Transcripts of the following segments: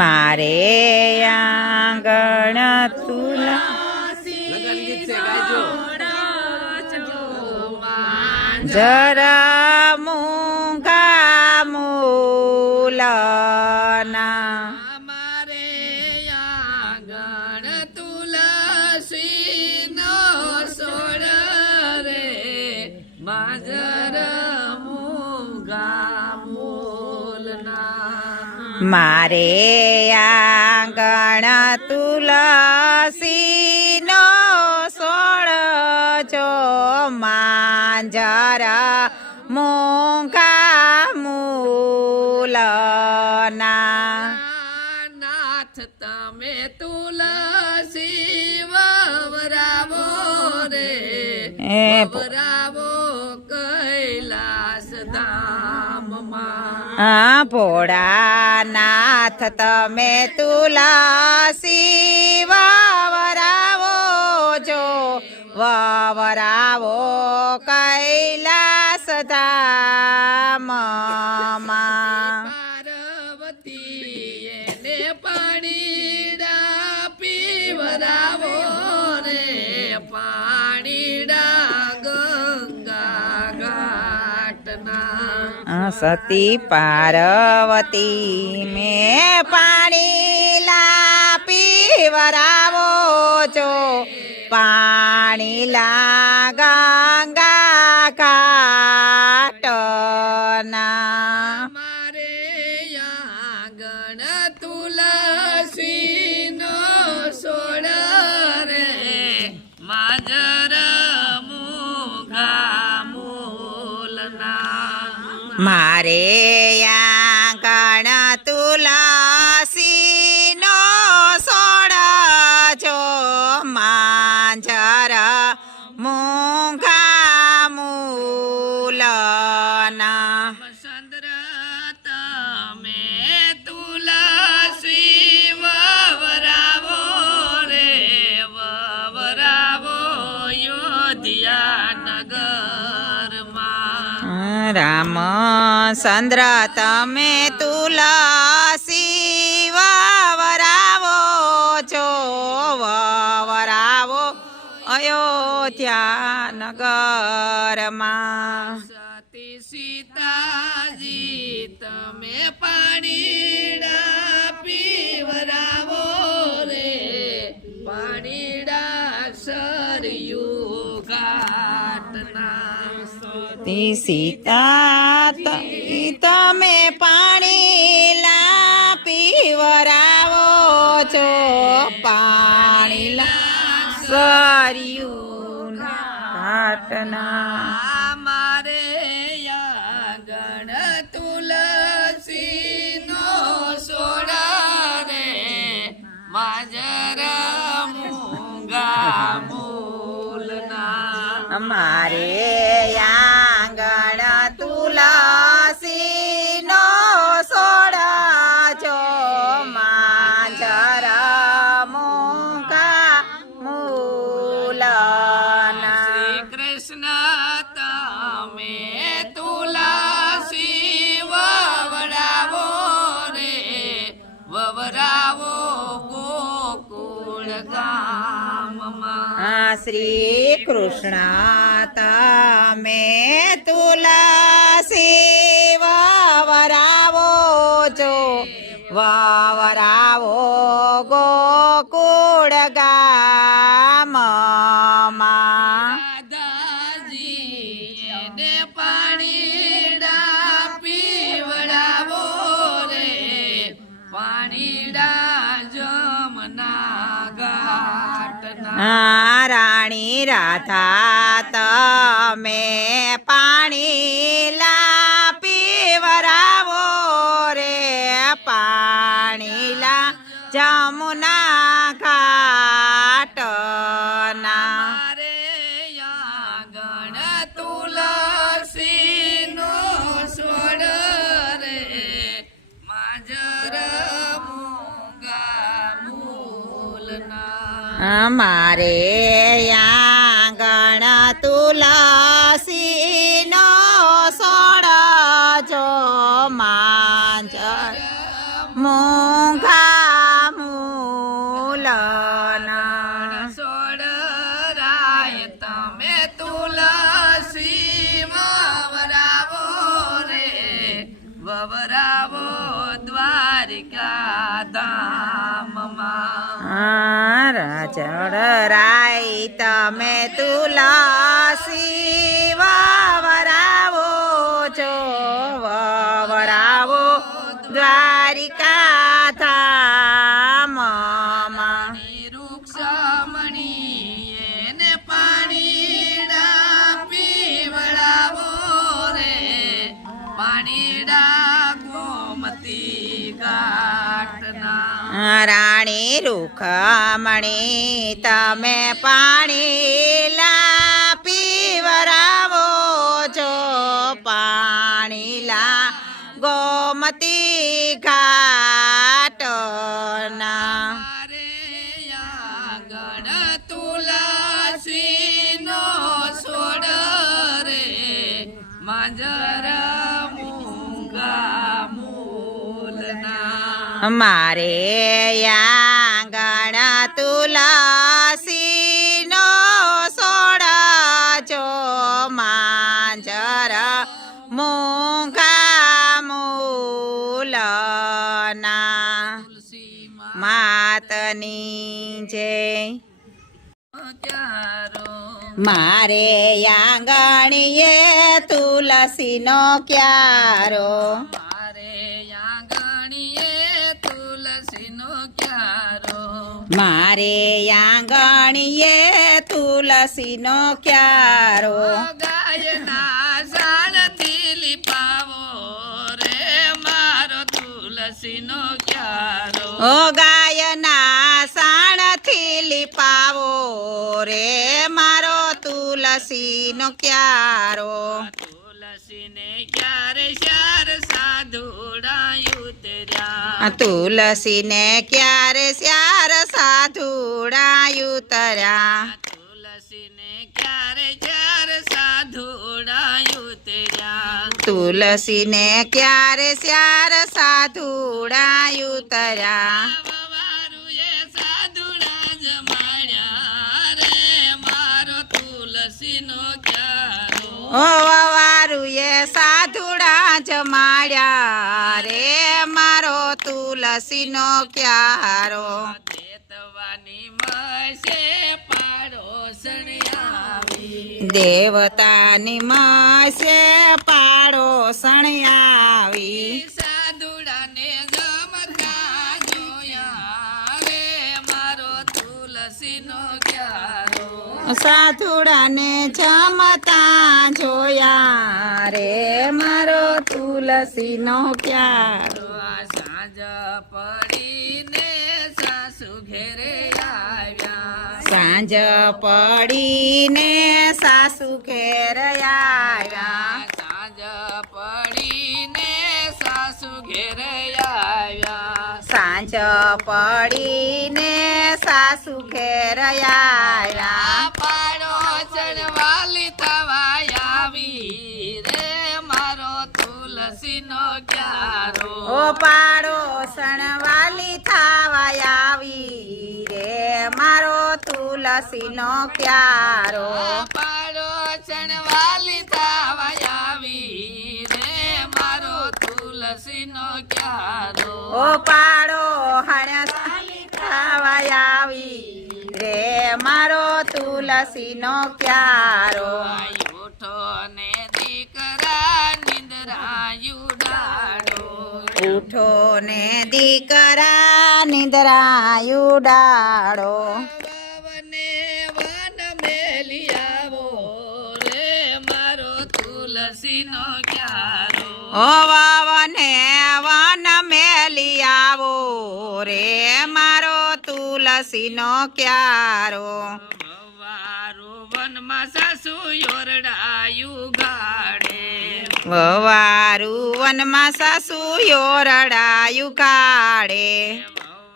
મારે આંગણ તુલસી જરા મૂંગા મૂલના મારે આંગણ તુલસી નો સોળ રે માજર મૂંગા મૂલના મારે આંગણ તુલસી નો સોળ જો માંજર મૂંગા મૂલના નાથ તમે તુલસી વવરાવો રે વવરાવો કૈલાસ ધામમાં ભોળાનાથ તમે તુલસી વવરાવો જો વવરાવો કૈલાસ ધામમાં પાર્વતી એને પાણીડા પીવરાવો રે પાણીડા ગંગા ઘાટના સતી પાર્વતી મેં પાણી લા પીવરાવો છો પાણી લા ગંગા ઘાટના મારે આંગણ તુલસી નો સોળ રે માજર મૂંગા મૂલના મારે આંગણ તુલસી નો સોળ જો માંજર મૂંગા મૂલના ચંદ્ર તમે તુલસી વવરાવો રે વવરાવો યોધ્યા નગરમાં રામચંદ્ર તમે તુલસી વવરાવો છો વવરાવો અયોધ્યા નગરમાં સતી સીતાજી તમે પાણીડા પીવરાવો રે પાણીડા સરયુ ઘાટના સીતા તમે પાણી લા પીવરાવો છો પાણી લા સરયુ ઘાટના મારે આંગણ તુલસી નો સોળ રે માજર મૂંગા મૂલના અમારે આંગણ તુલસી નો સોળ જો માંજર મૂંગા મૂલના શ્રી કૃષ્ણ તમે તુલસી વવરાવો રે વવરાવો ગોકુળ ગામમાં શ્રી કૃષ્ણ તમે તુલસી વવરાવો છો વવરાવો ગોકુળ ગામમાં દાદાજી એને પાણીડા પીવડાવો રે પાણીડા જમના ઘાટના રાણી રાધા તમે પાણી લા પીવરાવો રે પાણી લા જમુના ઘાટના મારે આંગણ તુલસી નો સોળ રે માજર મૂંગા મૂલના મારે આંગણ તુલસી નો સોળ જો માંજર મૂંગા દ્વારિકા ધામમાં ચડરાય તમે તુલસી વવરાવો છો વવરાવો દ્વારિકા ધામમાં વૃક્ષમણી એને પાણીડા પીવડાવો રે પાણીડા ગોમતી ઘાટના રાણી રૂખમણી તમે પાણી લા પીવરાવો છો પાણી લા ગોમતી ઘાટના મારે આગળ તુલસીનો છોડ રે માંજર મૂંગા મૂલના મારે આંગણ તુલસીનો સોડ છો માંજર મૂંગા મૂલના તુલસી માતની જય ક્યારો મારે આંગણીએ તુલસીનો ક્યારો મારે આંગણીએ તુલસીનો ક્યારો મારે આંગણીએ તુલસીનો ક્યારો ગાયના ઝાડથી લીપાવો રે મારો તુલસીનો ક્યારો ઓ ગાયના સાણથી લીપાવો રે મારો તુલસીનો ક્યારો તુલસીને ક્યારે શાર સાધુડાયું તેર્યા તુલસીને ક્યારે સ્યાર સાધુડા ઉતર્યા તુલસીને ક્યારે શાર સાધુડાયું તેર્યા તુલસીને ક્યારે સ્યાર સાધુડા ઉતર્યા વવારુએ સાધુડા જમાડ્યા રે મારો તુલસીનો ક્યારો ઓ વવારુએ સાધુડા જમાડ્યા રે મારો તુલસીનો ક્યારો દેતવાની મસે પાડોશણી આવી દેવતાની માસે પાડોસણ આવી સાધુડાને જમતા જોયા રે મારો તુલસીનો ક્યારો સાધુડાને જમતા જોયા રે મારો તુલસીનો ક્યારો આ સાંજ પડીને સાસુ ઘેરે આવ્યા સાંજ પડીને સાસુ ઘેર આવ્યા સાંજ પડીને સાસુ ઘેરે આવ્યા સાંજ પડીને સાસુ ઘેર આવ્યા પાડો ચણવાલી થવા આવી રે મારો તુલસીનો ક્યારો ઓ પાડોસણ વાલી થાવા આવી રે મારો તુલસીનો ક્યારો પાડો ચણવાલી થવા આવી રે મારો તુલસીનો ક્યારો ઓ પાડો હણસાલી થાવા આવી રે મારો તુલસીનો ક્યારો ઉઠો ને દીકરા નિંદરાયુડાડો ઉઠો ને દીકરા નિંદરા ઉડાડો વને વન મેલી આવો રે મારો તુલસીનો ક્યારો ઓ વાવને વન મેલી આવો રે મારો તુલસીનો ક્યારો વારો વનમાં સાસુ યોરડાયું ગાડે વવારું વનમાં સાસુ યોરડાયું કાઢે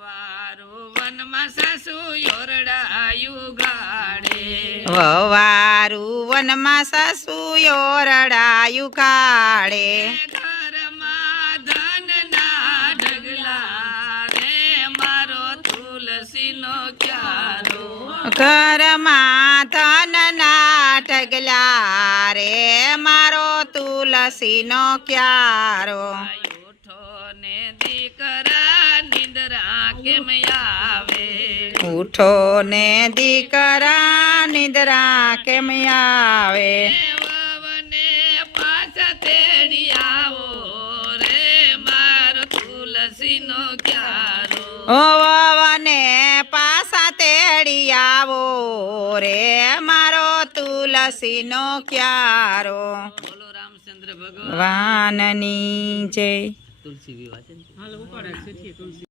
વારો વનમાં સાસુ યોરડાયું ગાડે વવારું વનમાં સાસુ યોરડાયું કાઢે ઘરમાં ધનના ઢગલા રે મારો તુલસીનો ક્યારો ઘરમાં ધનના ઢગલા રે મારો તુલસીનો ક્યારો ઉઠો ને દીકરા કેમ આવે ઉઠો ને દીકરા નિદ્રા કેમ આવે વવને પાછા તેડી આવો રે મારો તુલસીનો ક્યારો ઓ વને પાસા તેડી આવો રે મારો તુલસીનો ક્યારો બોલો રામચંદ્ર ભગવાન વાનની જય તુલસી વિવાહ છે ને?